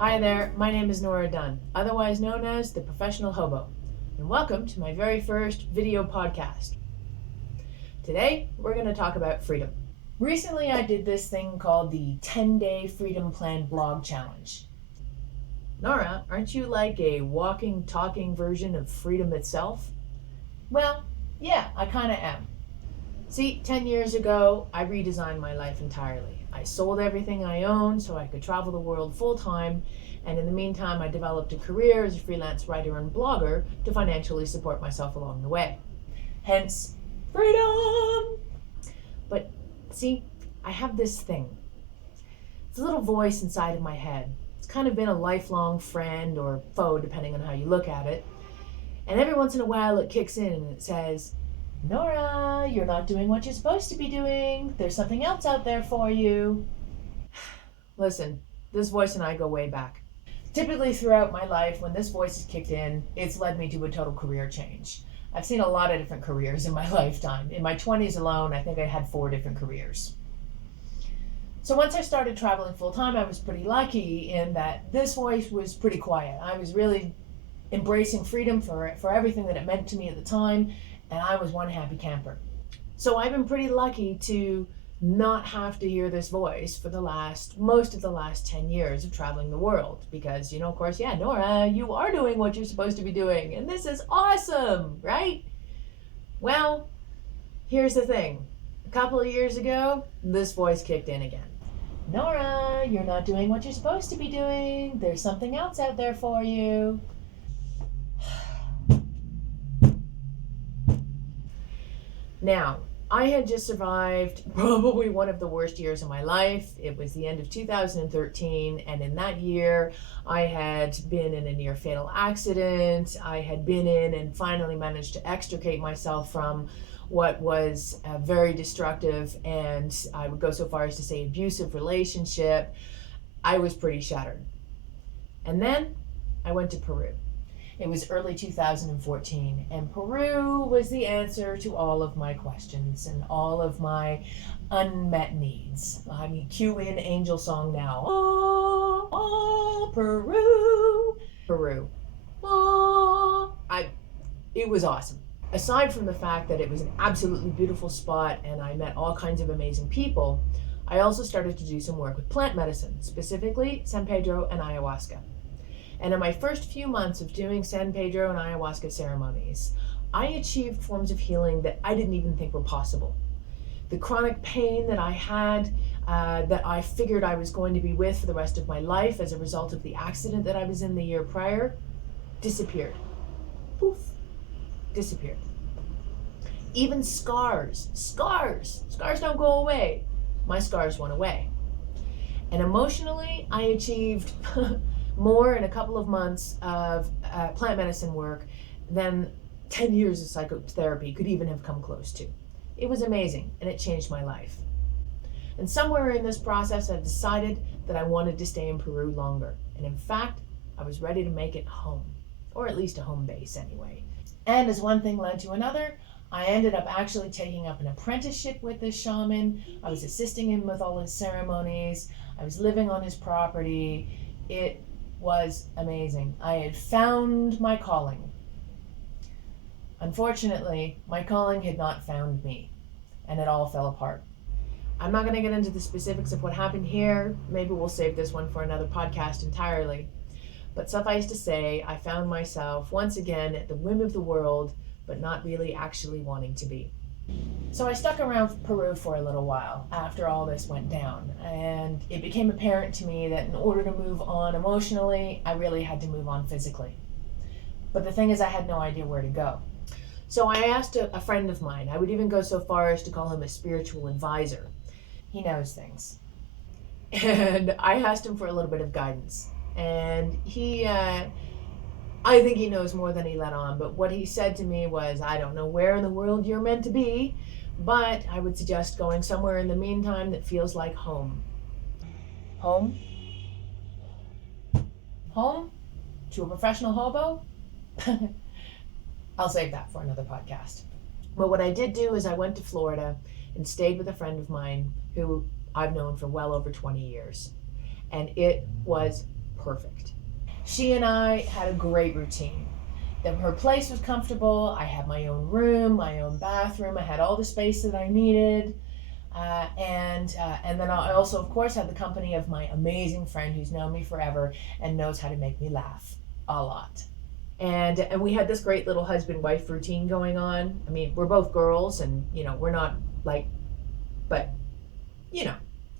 Hi there, my name is Nora Dunn, otherwise known as the Professional Hobo, and welcome to my very first video podcast. Today, we're going to talk about freedom. Recently, I did this thing called the 10-Day Freedom Plan Blog Challenge. Nora, aren't you like a walking, talking version of freedom itself? Well, yeah, I kind of am. See, 10 years ago, I redesigned my life entirely. I sold everything I owned so I could travel the world full time, and in the meantime, I developed a career as a freelance writer and blogger to financially support myself along the way. Hence, freedom! But see, I have this thing. It's a little voice inside of my head. It's kind of been a lifelong friend or foe, depending on how you look at it. And every once in a while, it kicks in and it says, Nora, you're not doing what you're supposed to be doing. There's something else out there for you. Listen, this voice and I go way back. Typically throughout my life, when this voice has kicked in, it's led me to a total career change. I've seen a lot of different careers in my lifetime. In my 20s alone, I think I had 4 different careers. So once I started traveling full time, I was pretty lucky in that this voice was pretty quiet. I was really embracing freedom for everything that it meant to me at the time, and I was one happy camper. So I've been pretty lucky to not have to hear this voice for most of the last 10 years of traveling the world, because, of course, yeah, Nora, you are doing what you're supposed to be doing, and this is awesome, right? Well, here's the thing. A couple of years ago, this voice kicked in again. Nora, you're not doing what you're supposed to be doing. There's something else out there for you. Now, I had just survived probably one of the worst years of my life. It was the end of 2013, and in that year, I had been in a near fatal accident. I had been in and finally managed to extricate myself from what was a very destructive, and I would go so far as to say abusive relationship. I was pretty shattered. And then I went to Peru. It was early 2014, and Peru was the answer to all of my questions and all of my unmet needs. I mean, cue in angel song now. Oh, oh, Peru, Peru. Oh, it was awesome. Aside from the fact that it was an absolutely beautiful spot and I met all kinds of amazing people, I also started to do some work with plant medicine, specifically San Pedro and ayahuasca. And in my first few months of doing San Pedro and ayahuasca ceremonies, I achieved forms of healing that I didn't even think were possible. The chronic pain that I had, that I figured I was going to be with for the rest of my life as a result of the accident that I was in the year prior, disappeared. Poof, disappeared. Even scars don't go away. My scars went away. And emotionally, I achieved more in a couple of months of plant medicine work than 10 years of psychotherapy could even have come close to. It was amazing, and it changed my life. And somewhere in this process, I decided that I wanted to stay in Peru longer. And in fact, I was ready to make it home, or at least a home base anyway. And as one thing led to another, I ended up actually taking up an apprenticeship with this shaman. I was assisting him with all his ceremonies. I was living on his property. It was amazing. I had found my calling. Unfortunately, my calling had not found me, and it all fell apart. I'm not going to get into the specifics of what happened here. Maybe we'll save this one for another podcast entirely. But suffice to say, I found myself once again at the whim of the world, but not really actually wanting to be. So I stuck around Peru for a little while after all this went down, and it became apparent to me that in order to move on emotionally, I really had to move on physically. But the thing is, I had no idea where to go. So I asked a friend of mine. I would even go so far as to call him a spiritual advisor. He knows things. And I asked him for a little bit of guidance. And I think he knows more than he let on, but what he said to me was, I don't know where in the world you're meant to be, but I would suggest going somewhere in the meantime that feels like home. Home? Home? To a professional hobo? I'll save that for another podcast. But what I did do is I went to Florida and stayed with a friend of mine who I've known for well over 20 years. And it was perfect. She and I had a great routine. Her place was comfortable. I had my own room, my own bathroom. I had all the space that I needed. And then I also, of course, had the company of my amazing friend who's known me forever and knows how to make me laugh a lot. And we had this great little husband-wife routine going on. I mean, we're both girls, and we're not like, but you know,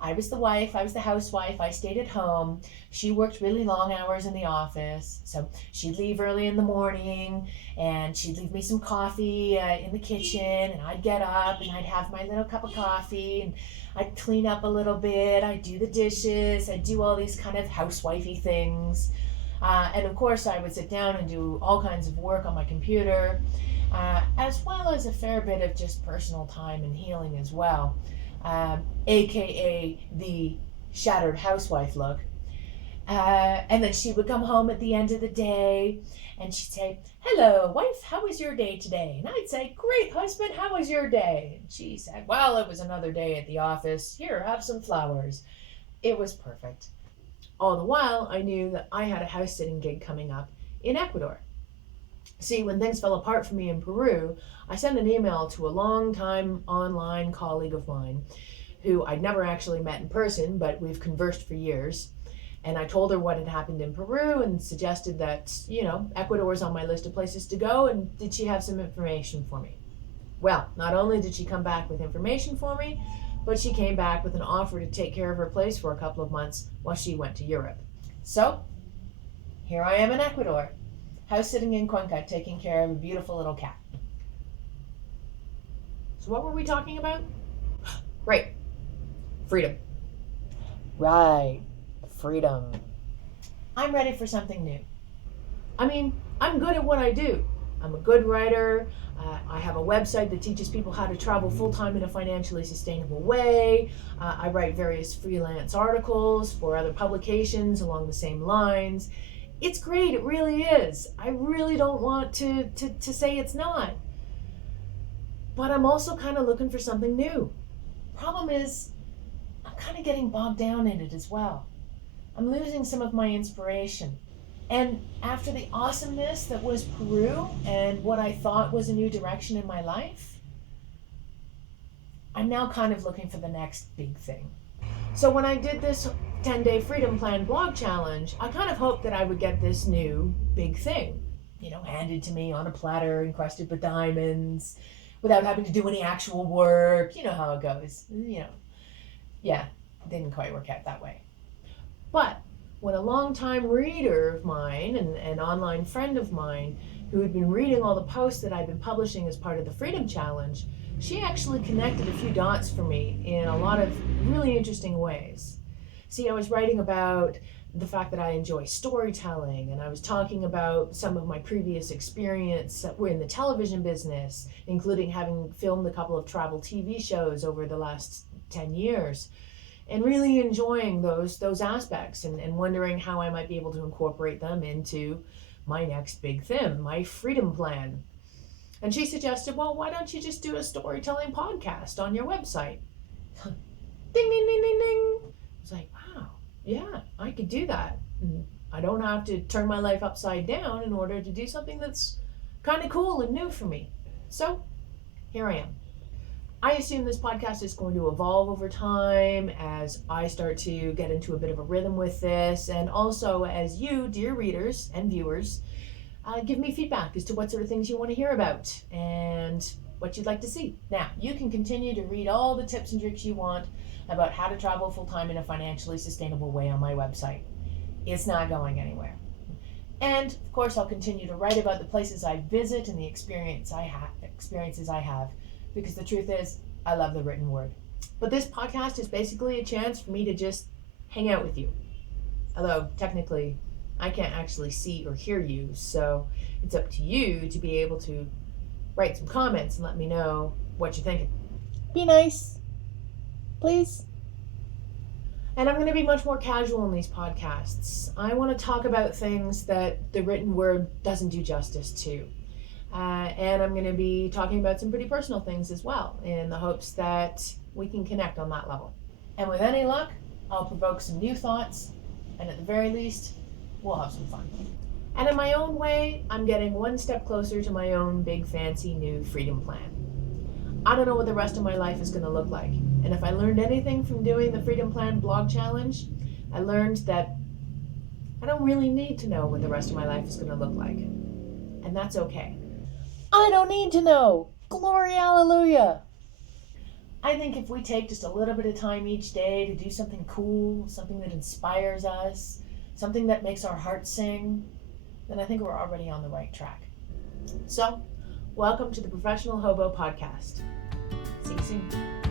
I was the wife, I was the housewife, I stayed at home. She worked really long hours in the office, so she'd leave early in the morning, and she'd leave me some coffee in the kitchen, and I'd get up, and I'd have my little cup of coffee, and I'd clean up a little bit, I'd do the dishes, I'd do all these kind of housewifey things. And of course, I would sit down and do all kinds of work on my computer, as well as a fair bit of just personal time and healing as well. AKA the shattered housewife look. And then she would come home at the end of the day and she'd say, "Hello, wife, how was your day today?" And I'd say, "Great, husband, how was your day?" And she said, "Well, it was another day at the office. Here, have some flowers." It was perfect. All the while, I knew that I had a house sitting gig coming up in Ecuador. See, when things fell apart for me in Peru, I sent an email to a longtime online colleague of mine who I'd never actually met in person, but we've conversed for years. And I told her what had happened in Peru and suggested that, Ecuador's on my list of places to go, and did she have some information for me? Well, not only did she come back with information for me, but she came back with an offer to take care of her place for a couple of months while she went to Europe. So, here I am in Ecuador, house sitting in Cuenca, taking care of a beautiful little cat. So what were we talking about? Right, freedom. Right, freedom. I'm ready for something new. I mean, I'm good at what I do. I'm a good writer. I have a website that teaches people how to travel full-time in a financially sustainable way. I write various freelance articles for other publications along the same lines. It's great, it really is. I really don't want to say it's not. But I'm also kind of looking for something new. Problem is, I'm kind of getting bogged down in it as well. I'm losing some of my inspiration. And after the awesomeness that was Peru and what I thought was a new direction in my life, I'm now kind of looking for the next big thing. So when I did this 10-day Freedom Plan blog challenge, I kind of hoped that I would get this new big thing, handed to me on a platter encrusted with diamonds, without having to do any actual work. You know how it goes. Yeah, it didn't quite work out that way. But when a longtime reader of mine and an online friend of mine who had been reading all the posts that I'd been publishing as part of the Freedom Challenge, she actually connected a few dots for me in a lot of really interesting ways. See, I was writing about the fact that I enjoy storytelling, and I was talking about some of my previous experience in the television business, including having filmed a couple of travel TV shows over the last 10 years. And really enjoying those aspects and wondering how I might be able to incorporate them into my next big thing, my freedom plan. And she suggested, well, why don't you just do a storytelling podcast on your website? Ding, ding, ding, ding, ding. I was like, wow, yeah, I could do that. And I don't have to turn my life upside down in order to do something that's kind of cool and new for me. So here I am. I assume this podcast is going to evolve over time as I start to get into a bit of a rhythm with this, and also as you, dear readers and viewers, give me feedback as to what sort of things you want to hear about and what you'd like to see. Now, you can continue to read all the tips and tricks you want about how to travel full-time in a financially sustainable way on my website. It's not going anywhere. And, of course, I'll continue to write about the places I visit and the experiences I have. Because the truth is, I love the written word. But this podcast is basically a chance for me to just hang out with you. Although, technically, I can't actually see or hear you, so it's up to you to be able to write some comments and let me know what you're thinking. Be nice, please. And I'm going to be much more casual in these podcasts. I want to talk about things that the written word doesn't do justice to. And I'm going to be talking about some pretty personal things as well, in the hopes that we can connect on that level. And with any luck, I'll provoke some new thoughts, and at the very least, we'll have some fun. And in my own way, I'm getting one step closer to my own big fancy new freedom plan. I don't know what the rest of my life is going to look like. And if I learned anything from doing the Freedom Plan blog challenge, I learned that I don't really need to know what the rest of my life is going to look like. And that's okay. I don't need to know. Glory, hallelujah. I think if we take just a little bit of time each day to do something cool, something that inspires us, something that makes our hearts sing, then I think we're already on the right track. So, welcome to the Professional Hobo Podcast. See you soon.